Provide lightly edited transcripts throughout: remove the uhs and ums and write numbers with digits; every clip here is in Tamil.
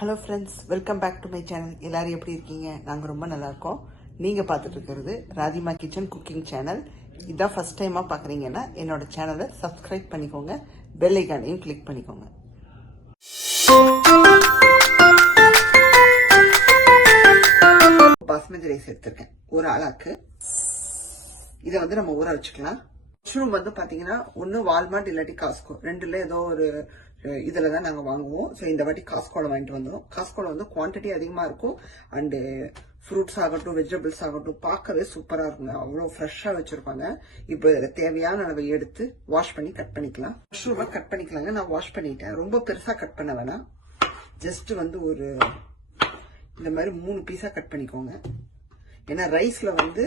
Hello friends, welcome back to my channel. எல்லாரும் எப்படி இருக்கீங்க? நாங்கள் ரொம்ப நல்லா இருக்கோம். நீங்கள் பார்த்துட்டு இருக்கிறது ராதிமா கிச்சன் குக்கிங் சேனல். இதான் ஃபர்ஸ்ட் டைமாக பார்க்குறீங்கன்னா என்னோட சேனலை சப்ஸ்கிரைப் பண்ணிக்கோங்க, பெல் ஐக்கானையும் கிளிக் பண்ணிக்கோங்க. பாஸ்மதி ரைஸ் எடுத்திருக்கேன் ஒரு ஆளாக்கு. இதை வந்து நம்ம ஊற வச்சுக்கலாம். மஷ்ரூம் வந்து பாத்தீங்கன்னா ஒன்னு வால்மார்ட் இல்லாட்டி காஸ்கோ, ரெண்டுல ஏதோ ஒரு இதுலதான் நாங்க வாங்குவோம். ஸோ இந்த வாட்டி காஸ்கோல வாங்கிட்டு வந்தோம். காஸ்கோல வந்து குவான்டிட்டி அதிகமா இருக்கும். அண்டு ஃப்ரூட்ஸ் ஆகட்டும், வெஜிடபிள்ஸ் ஆகட்டும், பார்க்கவே சூப்பரா இருக்குங்க. அவ்வளோ ஃப்ரெஷ்ஷா வச்சிருப்பாங்க. இப்போ இதில் தேவையான அளவை எடுத்து வாஷ் பண்ணி கட் பண்ணிக்கலாம். மஷ்ரூமை கட் பண்ணிக்கலாங்க. நான் வாஷ் பண்ணிட்டேன். ரொம்ப பெருசா கட் பண்ண வேணாம். ஜஸ்ட் வந்து ஒரு இந்த மாதிரி 3 பீஸா கட் பண்ணிக்கோங்க. ஏன்னா ரைஸ்ல வந்து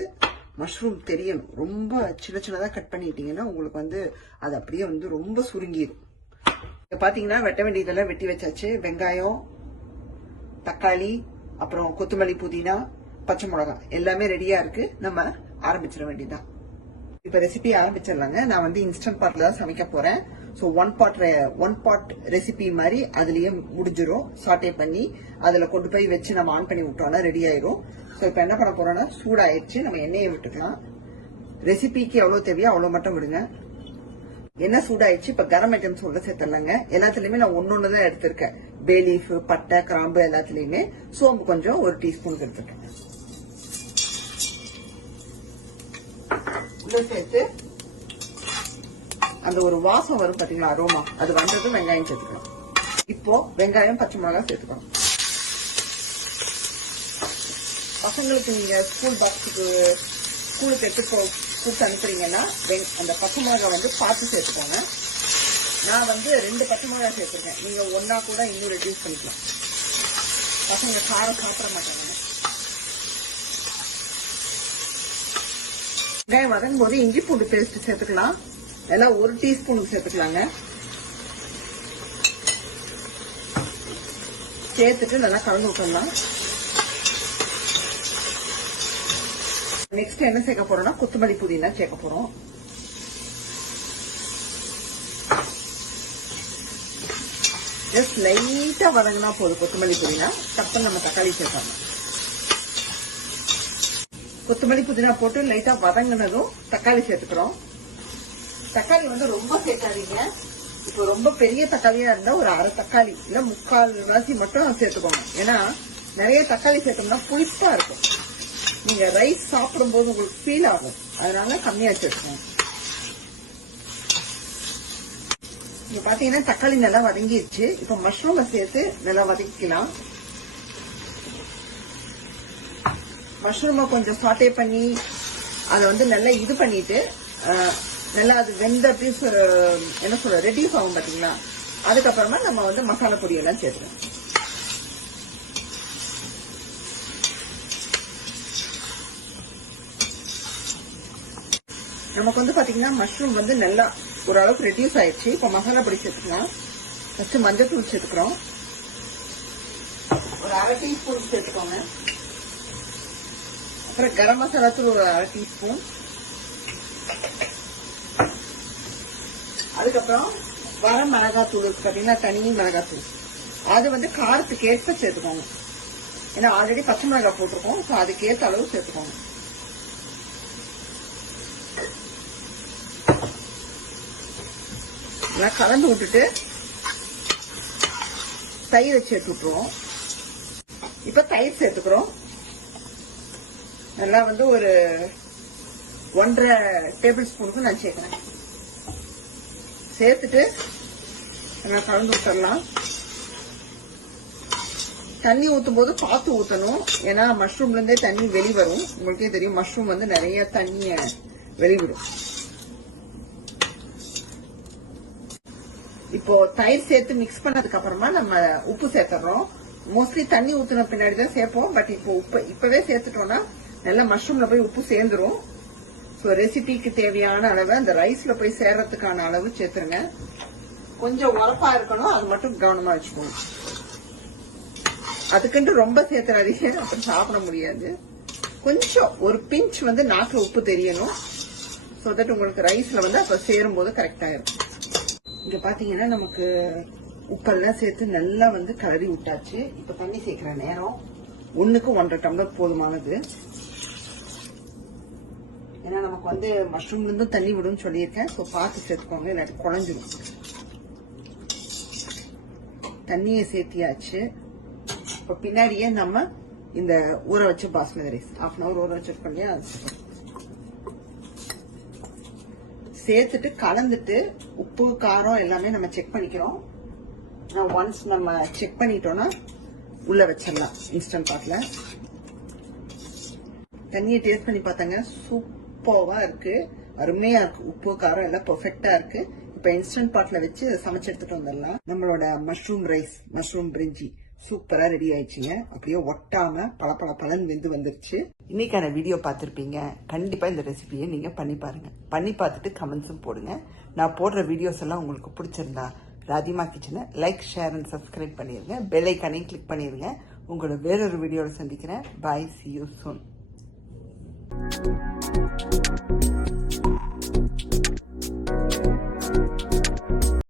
மஷ்ரூம் தெரியணும். ரொம்ப சின்ன சின்னதா கட் பண்ணிட்டீங்கன்னா உங்களுக்கு வந்து அது அப்படியே வந்து ரொம்ப சுருங்கிடும். பாத்தீங்கன்னா வெட்ட வேண்டியதெல்லாம் வெட்டி வச்சாச்சு. வெங்காயம், தக்காளி, அப்புறம் கொத்தமல்லி, புதினா, பச்சை மிளகாய் எல்லாமே ரெடியா இருக்கு. நம்ம ஆரம்பிச்சிட வேண்டியதான். இப்ப ரெசிபி ஆரம்பிச்சிடலாங்க. நான் வந்து இன்ஸ்டன்ட் பாட்ல தான் சமைக்க போறேன். ஸோ ஒன் பாட் ரெசிபி மாதிரி அதுலயே முடிஞ்சிடும். சாட்டே பண்ணி அதுல கொண்டு போய் வச்சு நம்ம ஆன் பண்ணி விட்டோம்னா ரெடி ஆயிரும். ஸோ இப்ப என்ன பண்ண போறோம்னா, சூடாயிடுச்சு, நம்ம எண்ணெயை விட்டுக்கலாம். ரெசிபிக்கு எவ்வளவு தேவையோ அவ்வளவு மட்டும் விடுங்க. எண்ணெய் சூடாயிடுச்சு. இப்ப கரம் ஐட்டம்ஸ் உள்ள சேர்த்துடலாங்க. எல்லாத்துலயுமே நான் ஒன்னொன்னுதான் எடுத்திருக்கேன். பே லீஃப், பட்டை, கிராம்பு எல்லாத்துலயுமே. சோம்பு கொஞ்சம் 1 டீஸ்பூன் எடுத்திருக்கேன். உள்ள சேர்த்து அந்த ஒரு வாசம் வரும் பாத்தீங்களா, அரோமா, அது வந்ததும் வெங்காயம் சேர்த்துக்கலாம். இப்போ வெங்காயம், பச்சை மிளகாய் சேர்த்துக்கணும். பசங்களுக்கு நீங்க ஸ்கூலுக்கு எடுத்து கூப்பிட்டு அனுப்புறீங்கன்னா அந்த பச்சை மிளகாய் வந்து பார்த்து சேர்த்துக்கோங்க. நான் வந்து 2 பச்சை மிளகாய் சேர்த்துருக்கேன். நீங்க ஒன்னா கூட இன்னும் ரெடியூஸ் பண்ணிக்கலாம். பசங்க காரம் சாப்பிட மாட்டாங்க. வெங்காயம் வதங்கும் போது இஞ்சி பூண்டு பேஸ்ட் சேர்த்துக்கலாம். எல்லாம் 1 டீஸ்பூன் சேர்த்துக்கலாங்க. சேர்த்துட்டு நல்லா கலந்து விட்டுடலாம். நெக்ஸ்ட் என்ன சேர்க்க போறோம்னா, கொத்தமல்லி, புதினா சேர்க்க போறோம். ஜஸ்ட் லைட்டா வதங்கினா போதும். கொத்தமல்லி, புதினா தப்பு நம்ம தக்காளி சேர்க்கணும். கொத்தமல்லி, புதினா போட்டு லைட்டா வதங்கினதும் தக்காளி சேர்த்துக்கிறோம். தக்காளி வந்து ரொம்ப சேர்க்காதீங்க. இப்போ ரொம்ப பெரிய தக்காளியா இருந்தா ஒரு அரை தக்காளி இல்ல 3/4 வாசி மட்டும் சேர்த்துக்கோங்க. ஏன்னா நிறைய தக்காளி சேர்த்தோம்னா புளிப்பா இருக்கும். நீங்க ரைஸ் சாப்பிடும் போது உங்களுக்கு ஃபீல் ஆகும். அதனால கம்மியா சேர்த்துக்கோங்க. இங்க பாத்தீங்கன்னா தக்காளி நல்லா வதங்கிடுச்சு. இப்ப மஷ்ரூமை சேர்த்து நல்லா வதக்கிக்கலாம். மஷ்ரூமை கொஞ்சம் சாட்டே பண்ணி அதை வந்து நல்லா இது பண்ணிட்டு நல்லா அது வெந்த பீஸ் என்ன சொல்ற ரெடியூஸ் ஆகும் பாத்தீங்களா. அதுக்கப்புறமா நம்ம வந்து மசாலா பொடியெல்லாம் சேர்த்துக்கணும். நமக்கு வந்து பாத்தீங்கன்னா மஷ்ரூம் வந்து நல்லா ஓரளவுக்கு ரெடியூஸ் ஆயிடுச்சு. இப்ப மசாலா பொடி சேர்த்துக்கலாம். ஃபர்ஸ்ட் மஞ்சள் தூள் சேர்த்துக்கிறோம். ஒரு 1/2 டீஸ்பூன் சேர்த்துக்கோங்க. அப்புறம் கரம் மசாலா தூள் ஒரு 1/2 டீஸ்பூன். அதுக்கப்புறம் வர மிளகாத்தூள் பாத்தீங்கன்னா, தனி மிளகாத்தூள், அது வந்து காரத்துக்கு ஏற்ப சேர்த்துக்கோங்க. ஏன்னா ஆல்ரெடி பச்சை மிளகாய் போட்டிருக்கோம். ஸோ அதுக்கேற்ற அளவு சேர்த்துக்கோங்க. நல்லா கலந்து விட்டுட்டு தயிரை சேர்த்து விட்டுருவோம். இப்ப தயிர் சேர்த்துக்கிறோம். நல்லா வந்து ஒரு 1.5 டேபிள் ஸ்பூனுக்கு நான் சேர்க்கிறேன். சேர்த்துட்டு நல்லா கலந்து விட்டுடலாம். தண்ணி ஊத்தும் போது பார்த்து ஊத்தணும். ஏன்னா மஷ்ரூம்ல இருந்தே தண்ணி வெளிவரும். உங்களுக்கே தெரியும், மஷ்ரூம் வந்து நிறைய தண்ணிய வெளிவிடும். இப்போ தயிர் சேர்த்து மிக்ஸ் பண்ணதுக்கு அப்புறமா நம்ம உப்பு சேர்த்துறோம். மோஸ்ட்லி தண்ணி ஊத்துன பின்னாடி தான் சேர்ப்போம். பட் இப்போ இப்பவே சேர்த்துட்டோம்னா நல்லா மஷ்ரூம்ல போய் உப்பு சேர்ந்துரும். ஸோ ரெசிபிக்கு தேவையான அளவு அந்த ரைஸ்ல போய் சேர்றதுக்கான அளவு சேர்த்துருங்க. கொஞ்சம் உரப்பா இருக்கணும், அது மட்டும் கவனமா வச்சுக்கோங்க. அதுக்குன்ட்டு ரொம்ப சேர்த்துறாதீங்க, அப்புறம் சாப்பிட முடியாது. கொஞ்சம் ஒரு பிஞ்ச் வந்து நாக்குல உப்பு தெரியணும். ஸோ தட் உங்களுக்கு ரைஸ்ல வந்து அப்ப சேரும் போது கரெக்டா இருக்கும். இங்க பாத்தீங்கன்னா நமக்கு உப்பெல்லாம் சேர்த்து நல்லா வந்து கிளறி விட்டாச்சு. இப்ப தண்ணி சேர்க்கிற நேரம் 1க்கு 1.5 டம்ளர் போதுமானது. ஏன்னா நமக்கு வந்து மஷ்ரூம்ல இருந்து தண்ணி விடும்னு சொல்லியிருக்கேன். ஸோ பார்த்து சேர்த்துக்கோங்க, இல்லாட்டி குழஞ்சிடும். தண்ணியை சேர்த்தியாச்சு. இப்ப பின்னாடியே நம்ம இந்த ஊற வச்ச பாஸ்மதி ரைஸ் 1/2 hour ஊற வச்சிருக்கோம் இல்லையா, அது சேர்த்துட்டு கலந்துட்டு உப்பு காரம் எல்லாமே நம்ம செக் பண்ணிக்கிறோம். ஒன்ஸ் நம்ம செக் பண்ணிட்டோம்னா உள்ள வச்சிடலாம் இன்ஸ்டன்ட் பாட்ல. தண்ணியை டேஸ்ட் பண்ணி பார்த்தாங்க, சூப்பர்வா இருக்கு, அருமையா இருக்கு. உப்பு காரம் எல்லாம் பெர்ஃபெக்டா இருக்கு. இப்ப இன்ஸ்டன்ட் பாட்ல வச்சு சமைச்சு எடுத்துட்டு வந்துடலாம். நம்மளோட மஷ்ரூம் ரைஸ், மஷ்ரூம் பிரிஞ்சி சூப்பரா ரெடி ஆயிடுச்சுங்க. அப்படியே ஒட்டாம பலன்னு வெந்து வந்துருச்சு. இன்னைக்கான வீடியோ பார்த்திருப்பீங்க. கண்டிப்பா இந்த ரெசிபியை நீங்க பண்ணி பாருங்க. பண்ணி பார்த்துட்டு கமெண்ட்ஸும் போடுங்க. நான் போடுற வீடியோஸ் எல்லாம் உங்களுக்கு பிடிச்சிருந்தா ராதிமா கிச்சனை லைக், ஷேர் அண்ட் சப்ஸ்கிரைப் பண்ணிருங்க. பெல் ஐக்கானையும் கிளிக் பண்ணிருங்க. உங்களோட வேறொரு வீடியோவில் சந்திக்கிறேன். பாய், see you soon.